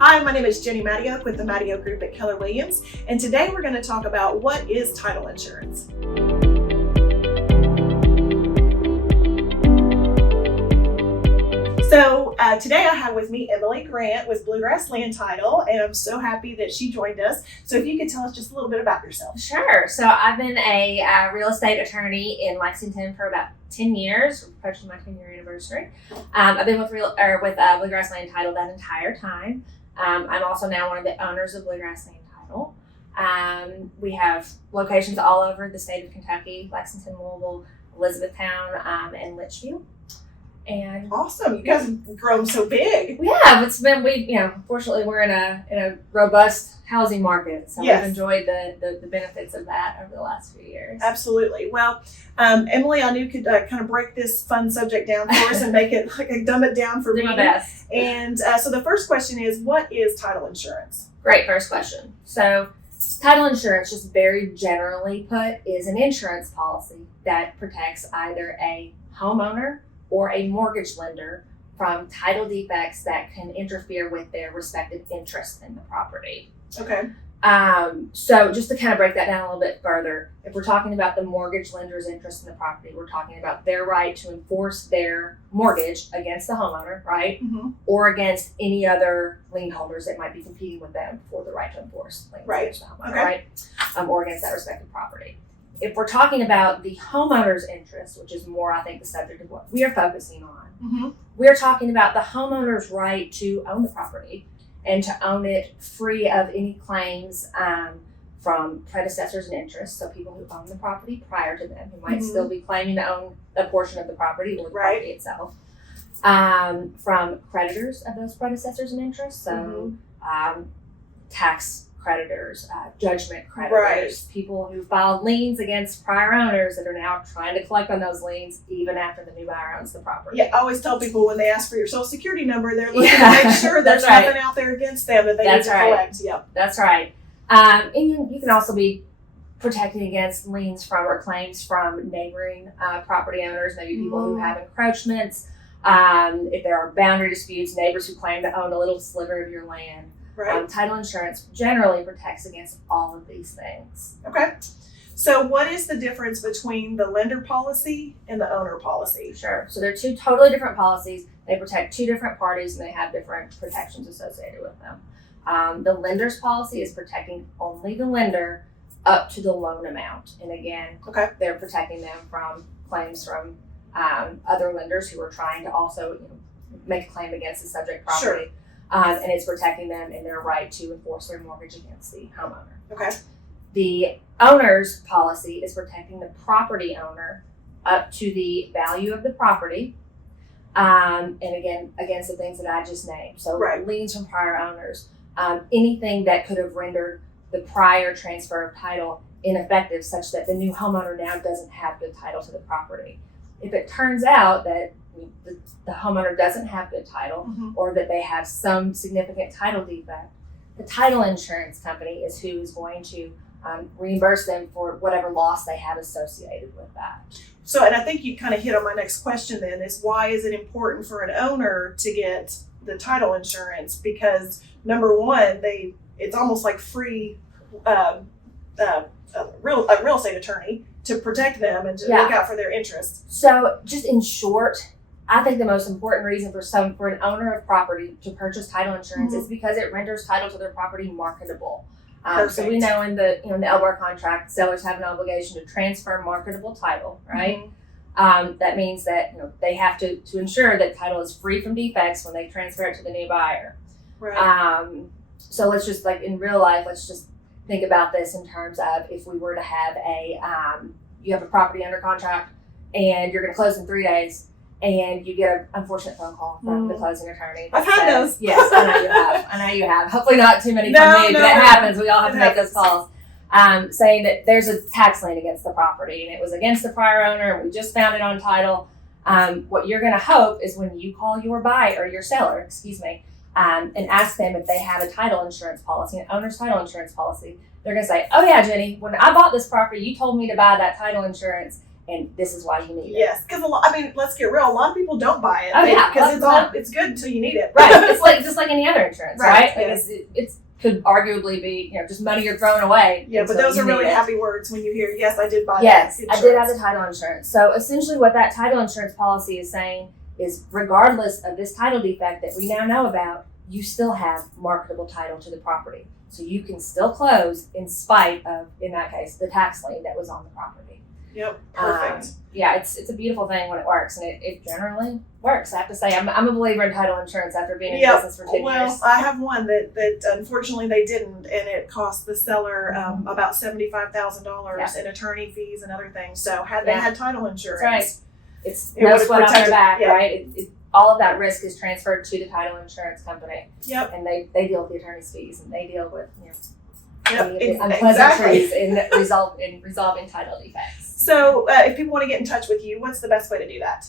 Hi, my name is Jenny Mateyoke with the Mateyoke Group at Keller Williams, and today we're going to talk about what is title insurance. So today I have with me Emily Grant with Bluegrass Title, and I'm so happy that she joined us. So if you could tell us just a little bit about yourself. Sure. So I've been a real estate attorney in Lexington for about 10 years, approaching my 10-year anniversary. I've been with Bluegrass Title that entire time. I'm also now one of the owners of Bluegrass Title. We have locations all over the state of Kentucky: Lexington, Louisville, Elizabethtown, and Litchfield. And awesome, you guys have grown so big. We have. Fortunately, we're in a robust housing market, so yes. We've enjoyed the benefits of that over the last few years. Absolutely. Well, Emily, I knew could kind of break this fun subject down for us and make it dumb it down for me. Do my best. And so the first question is, what is title insurance? Great first question. So title insurance, just very generally put, is an insurance policy that protects either a homeowner or a mortgage lender from title defects that can interfere with their respective interest in the property. Okay. So just to kind of break that down a little bit further, if we're talking about the mortgage lender's interest in the property, we're talking about their right to enforce their mortgage against the homeowner, right? Mm-hmm. Or against any other lien holders that might be competing with them for the right to enforce liens against the homeowner, right? Or against that respective property. If we're talking about the homeowner's interest, which is more, I think, the subject of what we are focusing on, mm-hmm. we're talking about the homeowner's right to own the property and to own it free of any claims from predecessors and interests, so people who own the property prior to them, who might mm-hmm. still be claiming to own a portion of the property or the right. property itself, from creditors of those predecessors and interests, so mm-hmm. Tax creditors, judgment creditors, right. people who filed liens against prior owners that are now trying to collect on those liens even after the new buyer owns the property. Yeah, I always tell people when they ask for your social security number, they're looking to make sure there's nothing out there against them that they need to collect. Yep. That's right. And you can also be protecting against liens from or claims from neighboring property owners, maybe people who have encroachments, if there are boundary disputes, neighbors who claim to own a little sliver of your land. Right. Title insurance generally protects against all of these things. Okay. So what is the difference between the lender policy and the owner policy? Sure. So they're two totally different policies. They protect two different parties and they have different protections associated with them. The lender's policy is protecting only the lender up to the loan amount. And again, they're protecting them from claims from other lenders who are trying to also make a claim against the subject property. Sure. And it's protecting them in their right to enforce their mortgage against the homeowner. Okay. The owner's policy is protecting the property owner up to the value of the property, and again, against the things that I just named. So liens from prior owners, anything that could have rendered the prior transfer of title ineffective such that the new homeowner now doesn't have good title to the property. If it turns out that the homeowner doesn't have good title mm-hmm. or that they have some significant title defect, the title insurance company is who is going to reimburse them for whatever loss they have associated with that. So, and I think you kind of hit on my next question then, is why is it important for an owner to get the title insurance? Because number one, it's almost like free a real estate attorney to protect them and to look out for their interests. So just in short, I think the most important reason for an owner of property to purchase title insurance mm-hmm. is because it renders title to their property marketable. So we know in the LBAR contract, sellers have an obligation to transfer marketable title, right? Mm-hmm. That means that they have to ensure that title is free from defects when they transfer it to the new buyer. Right. So let's just in real life, let's just think about this in terms of if we were to have you have a property under contract and you're going to close in 3 days. And you get an unfortunate phone call from the closing attorney. I've had those. Yes, I know you have. Hopefully not too many from me, but it happens. We all have to make those calls. Saying that there's a tax lien against the property and it was against the prior owner and we just found it on title. What you're going to hope is when you call your buyer or your seller, and ask them if they have a title insurance policy, an owner's title insurance policy, they're going to say, oh yeah, Jenny, when I bought this property, you told me to buy that title insurance and this is why you need it. Yes, because let's get real. A lot of people don't buy it. Oh, yeah. Because it's good until you need it. Right. It's like just like any other insurance, right? Like Yes. it's could arguably be, just money you're throwing away. Yeah, but those are really happy words when you hear, yes, I did buy that Yes, insurance. I did have the title insurance. So essentially what that title insurance policy is saying is regardless of this title defect that we now know about, you still have marketable title to the property. So you can still close in spite of, in that case, the tax lien that was on the property. Yep, perfect. Yeah, it's a beautiful thing when it works, and it generally works. I have to say, I'm a believer in title insurance after being in business for 10 years. Well, I have one that unfortunately they didn't, and it cost the seller about $75,000 in attorney fees and other things. So had they had title insurance, that's right. It's no sweat off their back, right? All of that risk is transferred to the title insurance company. Yep. And they deal with the attorney's fees, and they deal with the unpleasantries in resolving title defects. So if people want to get in touch with you, what's the best way to do that?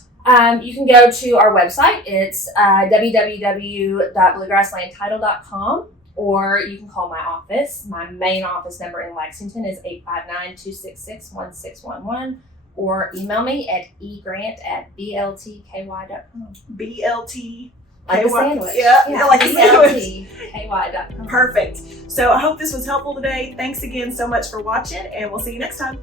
You can go to our website. It's www.bluegrasslandtitle.com, or you can call my office. My main office number in Lexington is 859-266-1611, or email me at egrant@bltky.com. BLT. Like a sandwich. Yeah, like a sandwich. bltky.com. Perfect. So I hope this was helpful today. Thanks again so much for watching, and we'll see you next time.